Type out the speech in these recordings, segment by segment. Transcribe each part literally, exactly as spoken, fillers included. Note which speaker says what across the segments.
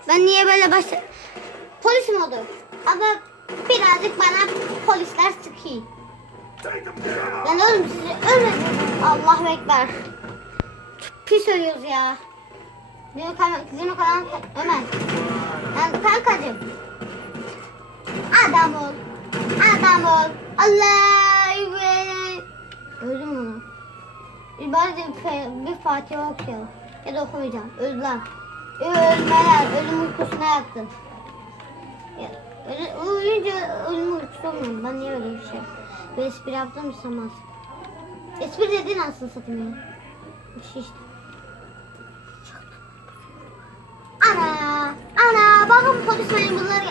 Speaker 1: Ben niye böyle baş... Polis modu. Ama birazcık bana polisler sıkıyor. Lan oğlum sizi ölmediniz. Allahu Ekber. Çok pis ölüyoruz ya. Bizim o kadar, bizim o kadar Ömer. Lan kankacığım. Adam ol. Adam ol. Allah'a emanet. Öldüm onu. Bir bari de bir, bir Fatiha okuyalım. Ya da okumayacağım. Öldüler. Ölmeler. Ölüm uykusuna yattım. Ya, öyle, uyuyunca ölüm uykusu olmuyor. Ben niye öyle bir şey? Bir espri yaptım mı sanmaz. Espri dediğin aslında satayım ya. Bir şey işte. Ana. Ana. Bakın polis memurları.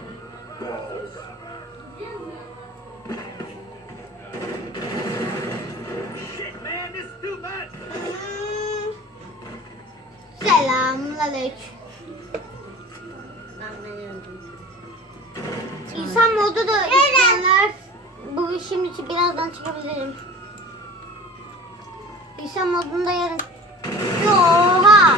Speaker 1: Selamünaleyküm. Ben öldüm. İnsan modu da isteyenler bu işim için birazdan çıkabilirim. İnsan modunda yarın. Oha!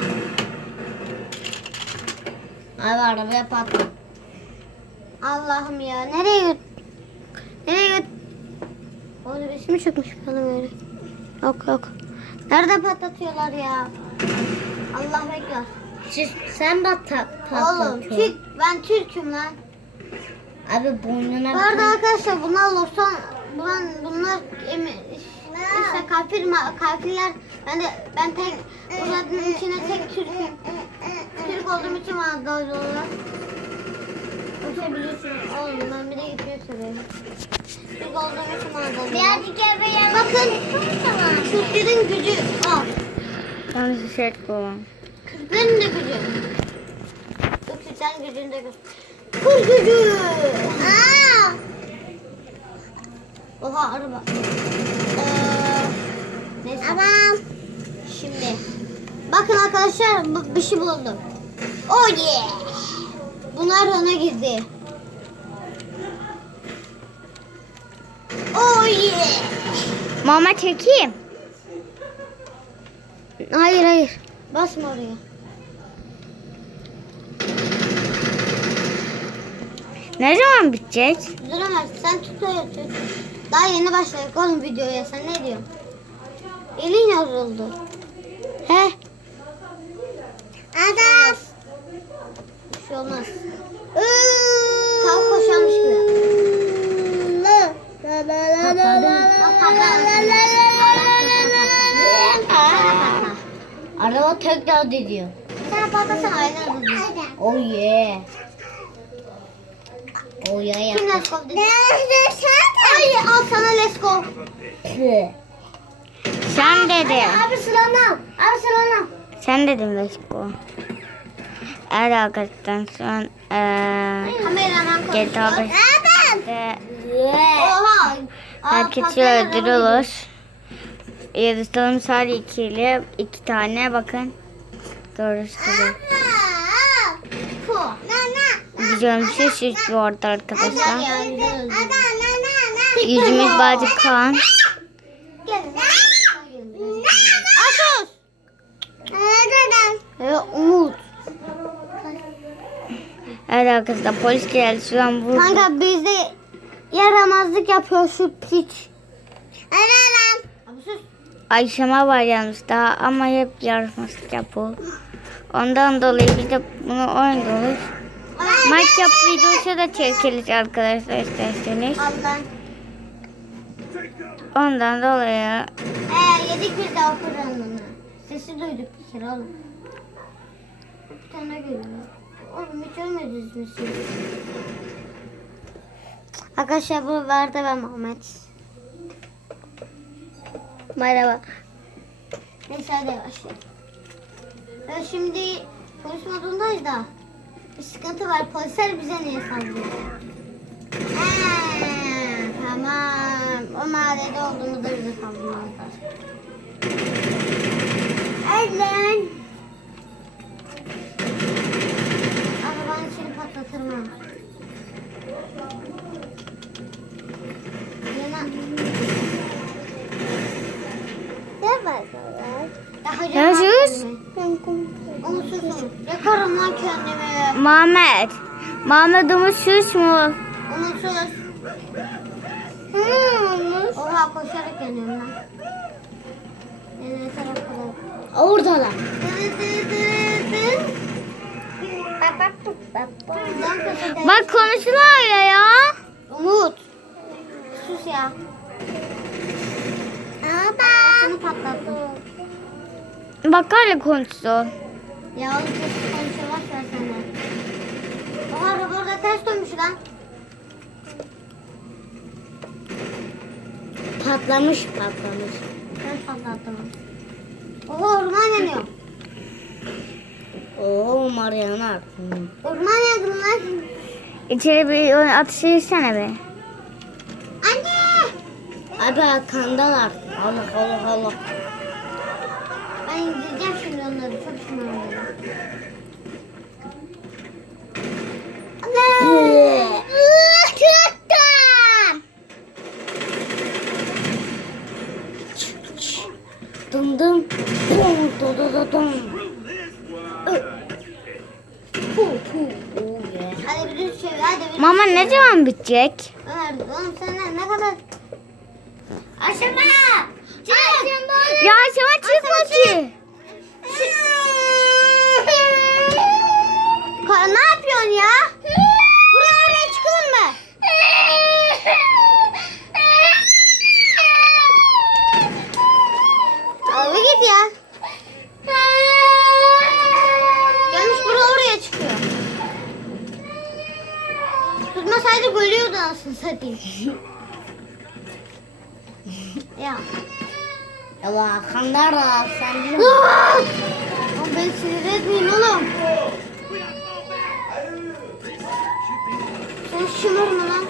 Speaker 2: Abi arabaya patladı.
Speaker 1: Allah'ım ya nereye göt? Nereye göt? Orada birisi mi çökmüş falan öyle? Yok yok. Nerede patlatıyorlar ya? Allah bekler.
Speaker 2: Siz, sen bak ta-
Speaker 1: Oğlum
Speaker 2: patlatıyorsun.
Speaker 1: Türk, ben Türk'üm lan.
Speaker 2: Abi boynuna
Speaker 1: Bu arada arkadaşlar bunlar Losan, bunlar, bunlar emi- işte kafir, ma- kafirler. Ben de ben tek bunların içine tek Türk'üm. Türk olduğum için bana da öyle oluyor. Yoksa biliyorsunuz oğlum ben bir de gitmiyor söylüyorum. Türk olduğum için bana da oluyor.
Speaker 2: birazcık eve
Speaker 1: Bakın Türklerin gücü al.
Speaker 2: Ben şey koyayım.
Speaker 1: Kürtlerin de gücü. Bu Kürtlerin gücünü de göster. Kür gücü. Aa! Oha araba. Ee, neyse.
Speaker 2: Tamam.
Speaker 1: Şimdi. Bakın arkadaşlar bu- bir şey buldum. Oh yeah. Bunlar ona gizli. Oh yeah.
Speaker 2: Mama çekeyim.
Speaker 1: Hayır hayır. Basma oraya.
Speaker 2: Ne zaman bitecek?
Speaker 1: Duramaz. Sen tut öyle tut. Daha yeni başladık oğlum videoya. Sen ne diyorsun? Elin yoruldu.
Speaker 2: He?
Speaker 1: Adam. Bir şey olmaz. Tavuk koşarmış gibi.
Speaker 2: Araba tekrar ediyor.
Speaker 1: Sen patlasana aynen öyle.
Speaker 2: Oh yeah. Oh yeah ya.
Speaker 1: Kim let's go dedi? Ay al sana let's go.
Speaker 2: Sen dedin.
Speaker 1: Abi sıranı al. Abi sıranı al.
Speaker 2: Sen dedin let's go. Evet arkadaşlar son eee
Speaker 1: Kameraman
Speaker 2: G T A
Speaker 1: konuşuyor.
Speaker 2: beşte
Speaker 1: Oha. Aa,
Speaker 2: herkesi
Speaker 1: patlayan araba
Speaker 2: öldürülür. Yarışlarım sadece ikili iki tane bakın. Görürsünüz.
Speaker 1: Puh.
Speaker 2: Güzel bir şey şu orada arkadaşlar.
Speaker 1: Güzel ya, güzel oldu.
Speaker 2: Yüzümüz bazı kan.
Speaker 1: Gelin. Asus. Ee, Umut.
Speaker 2: Evet arkadaşlar polis geldi şu an bu.
Speaker 1: Kanka bizde yaramazlık yapıyor şu piç. Abi sus.
Speaker 2: Ayşema var yalnız daha ama hep yarışması yapıyor. Ondan dolayı biz de bunu oynuyoruz. Maç yap videosu da çekeriz arkadaşlar isterseniz.
Speaker 1: Allah.
Speaker 2: Ondan dolayı
Speaker 1: Ee, yedik biz de o fırınını. Sesi duyduk bir kere oğlum. Bir tane geliyor. Oğlum hiç ölmediniz mi siz? Arkadaşlar bu vardı ve Mehmet. Merhaba. Neyse hadi başlayalım. Evet, şimdi polis modundayız da bir sıkıntı var. Polisler bize niye saldırıyor? Eee, tamam. O mahallede olduğumuzda bize saldırmazlar. Ellen. Arabanın içini patlatırım ha. Yana. Ne var? Daha
Speaker 2: Görüşürüz.
Speaker 1: önce Umutsuzum. Yakarım lan kendimi.
Speaker 2: Muhammed. Muhammed umutsuz mu?
Speaker 1: Umutsuz. Hmm, Oha koşarak yanıyorum lan. Ne taraf kadar?
Speaker 2: Oradalar. Bak konuşuyorlar ya ya.
Speaker 1: Umut. Sus ya. Seni patlattım.
Speaker 2: Bak hala konuşuyor.
Speaker 1: Ya oğlum sessiz konuşuyor. Boş ver sen de. Oha araba orada ters dönmüş lan.
Speaker 2: Patlamış patlamış.
Speaker 1: Ben patlattım. Oha orman yanıyor.
Speaker 2: Oo Mariana.
Speaker 1: Orman yandı lan.
Speaker 2: İçeri bir ateş etsene be.
Speaker 1: Anne.
Speaker 2: Abi arkandalar. Allah Allah Allah.
Speaker 1: Ben indireceğim şimdi onları. Çok şımarıyorum. Anne. Tuttum.
Speaker 2: Dım dım. Bum do do do dum.
Speaker 1: Pu pu. Hadi bir düz çevir. Hadi bir
Speaker 2: Mama
Speaker 1: düz
Speaker 2: ne
Speaker 1: çevir.
Speaker 2: zaman bitecek?
Speaker 1: Ömer oğlum sen ne, ne kadar... Aşama! Çık!
Speaker 2: Ya aşama çıkma ki.
Speaker 1: Ka- ne yapıyorsun ya? Buraya oraya çıkılır mı? Abi git ya. Gelmiş buraya oraya çıkıyor. Tutmasaydı bölüyordu aslında satayım. Ya.
Speaker 2: Ya arkandalar sen biliyor
Speaker 1: Aa! Oğlum beni sinir etmeyin oğlum. Sen şımarma lan.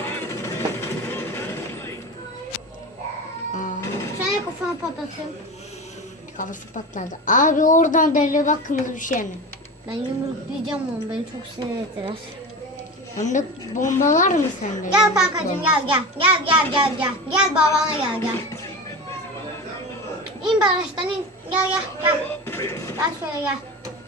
Speaker 1: Sen ya kafanı patlatayım.
Speaker 2: Kafası patladı. Abi oradan deli bak kırmızı bir şey mi?
Speaker 1: Ben yumruklayacağım onu. Beni çok sinir ettiler.
Speaker 2: Hem de bomba var mı sende?
Speaker 1: Gel kankacığım gel gel. Gel gel gel gel. Gel babana gel gel. İn barajdan in. Gel gel gel. Gel şöyle gel.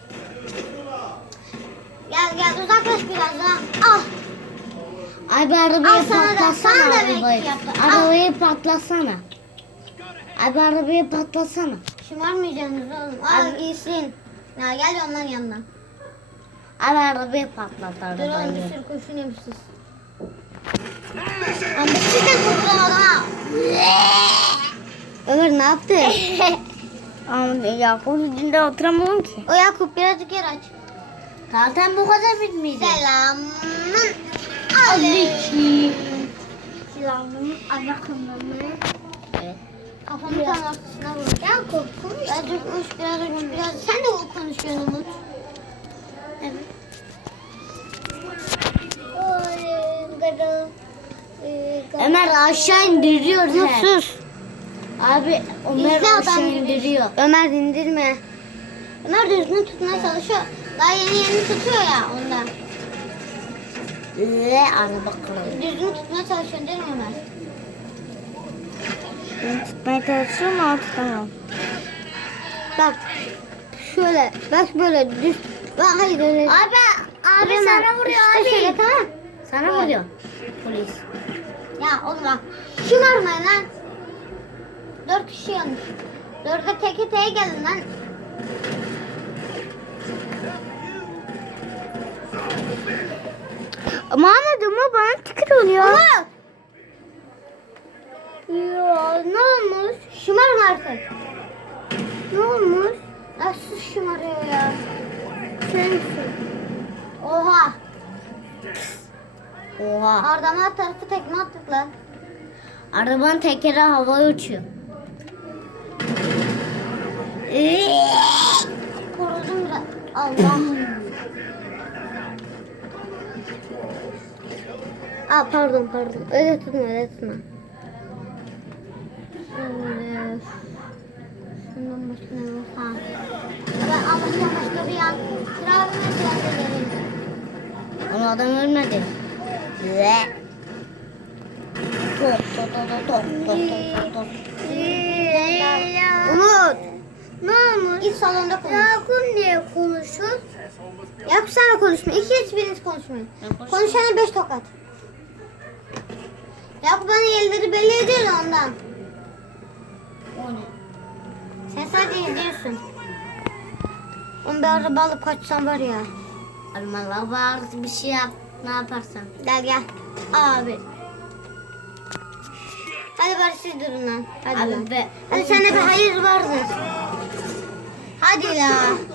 Speaker 1: Gel gel uzaklaş biraz daha. Al.
Speaker 2: Abi arabayı
Speaker 1: Al sana da,
Speaker 2: patlatsana
Speaker 1: sana da
Speaker 2: arabayı.
Speaker 1: belki yaptı. Al.
Speaker 2: Arabayı patlatsana. Abi arabayı patlatsana.
Speaker 1: Şımarmayacaksınız oğlum. Al giysin. Ya gel onların yanına.
Speaker 2: Abi arabayı patlat
Speaker 1: Dur oğlum
Speaker 2: arabayı.
Speaker 1: bir sürü kurşun yemişsiniz. Ama bir şey de kurtulamadım ha. Ömer ne yaptı?
Speaker 2: Ama Yakup yüzünde oturamadım ki.
Speaker 1: O Yakup birazcık yer aç.
Speaker 2: Zaten bu kadar bitmeyecek.
Speaker 1: Selamun aleyküm. Selamun aleyküm.
Speaker 2: Evet.
Speaker 1: Kafamı tam ortasına vurdu. Yakup konuş. Birazcık uç, birazcık uç, biraz. Sen de o konuşuyorsun Umut. Evet.
Speaker 2: Ömer aşağı indiriyor
Speaker 1: Sus
Speaker 2: he.
Speaker 1: sus.
Speaker 2: Abi Ömer
Speaker 1: İzle
Speaker 2: aşağı
Speaker 1: adam
Speaker 2: indiriyor.
Speaker 1: Ömer indirme. Ömer düzgün tutmaya çalışıyor. Daha yeni yeni tutuyor ya ondan.
Speaker 2: Ve araba kırıldı.
Speaker 1: Düzgün tutmaya çalışıyorsun değil mi Ömer?
Speaker 2: Ben tutmaya çalışıyorum ama tutamam.
Speaker 1: Bak. Şöyle. Bak böyle düz. Bak hayır öyle.
Speaker 2: Abi, abi
Speaker 1: Ömer,
Speaker 2: sana vuruyor
Speaker 1: işte
Speaker 2: abi.
Speaker 1: şöyle tamam.
Speaker 2: Sana
Speaker 1: Evet.
Speaker 2: vuruyor. Polis.
Speaker 1: Ya oğlum bak. Şımarmayın lan. Dört kişi yanmış. Dörde teke teke gelin lan.
Speaker 2: Muhammed ama bana tıkır oluyor.
Speaker 1: Umut. Ya ne olmuş? Şımarma artık. Ne olmuş? Nasıl şımarıyor ya? Sensin. Oha.
Speaker 2: Oha.
Speaker 1: Ardama tarafı tekme attık lan.
Speaker 2: Arabanın tekeri havaya uçuyor.
Speaker 1: Korudum biraz. Allah. Aa pardon pardon. Öyle tutma öyle tutma. Şöyle. Şundan başka ne var? Ha. Ben Allah'tan başka bir yan. Trabzon'a silahla geleyim.
Speaker 2: Ama adam ölmedi. Ve top top top top top top top top.
Speaker 1: Umut. Ne olmuş? Git salonda konuş. Yakun diye konuşun. Yakup sen de konuşma. İki hiçbiriniz konuşmayın. Konuşana beş tokat. Yakup bana yerleri belli ediyor da ondan.
Speaker 3: O ne?
Speaker 1: Sen sadece izliyorsun. Onu bir araba alıp kaçsam var ya.
Speaker 3: Abi valla var bir şey yap. Ne yaparsan.
Speaker 1: Gel gel. Abi. Hadi bari siz durun lan. Hadi
Speaker 3: Abi
Speaker 1: lan.
Speaker 3: be.
Speaker 1: Hadi sende bir hayır vardır. Hadi la.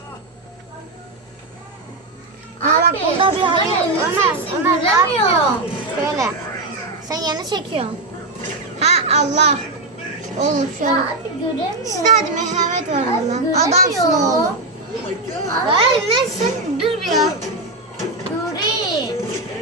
Speaker 1: Aa bak
Speaker 3: Abi,
Speaker 1: burada bir hayır.
Speaker 3: ben
Speaker 1: Ömer,
Speaker 3: sesi
Speaker 1: Ömer ne
Speaker 3: göremiyorum.
Speaker 1: yapıyorsun? Şöyle. Sen yanı çekiyorsun. Ha Allah. Oğlum şöyle.
Speaker 3: Abi göremiyorum.
Speaker 1: Sizde hadi merhamet var lan.
Speaker 3: göremiyor.
Speaker 1: Adamsın oğlum. Hayır ne sen dur bir ya.
Speaker 3: Göreyim.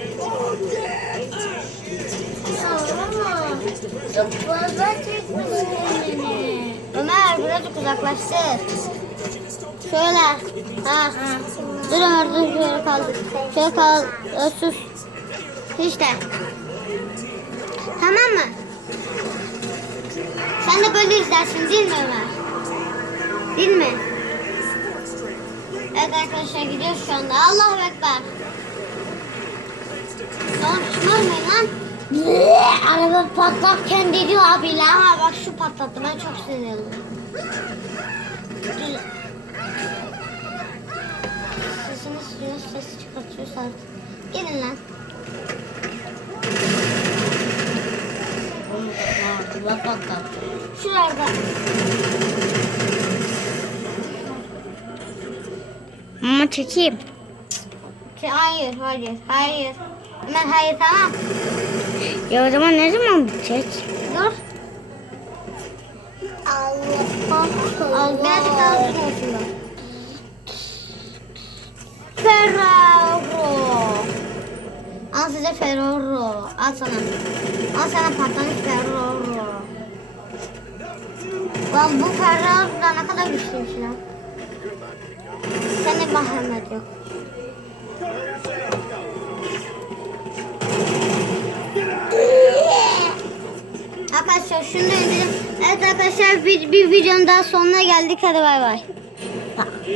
Speaker 3: Ama çok fazla çekmesin beni.
Speaker 1: Ömer birazcık uzaklaştır. Şöyle. Ha. Dur Ömer dur şöyle kal. Şöyle kal. Ö, sus. İşte. Tamam mı? Sen de böyle izlersin değil mi Ömer? Değil mi? Evet arkadaşlar gidiyoruz şu anda. Allahu Ekber. Tamam şımarmayın lan.
Speaker 3: Araba patlarken dedi abi la.
Speaker 1: Aha bak şu patlattı. Ben çok sinirliyim. Dur. Sesini sürüyor, sesi çıkartıyor artık. Gelin lan.
Speaker 3: Araba patladı.
Speaker 1: Şurada.
Speaker 2: Ama çekeyim.
Speaker 1: Şey, hayır, hayır, hayır. Ömer hayır tamam.
Speaker 2: Ya o zaman ne zaman bitecek?
Speaker 1: Dur. Allah Al birazcık daha uzun olsun da. Ferraro. Al size Ferraro. Al sana. Al sana patlamış Ferraro. Lan bu Ferraro da ne kadar güçlüymüş lan. Sende merhamet yok. Arkadaşlar şunu da indirelim. Evet arkadaşlar bir, bir videonun daha sonuna geldik. Hadi bay bay.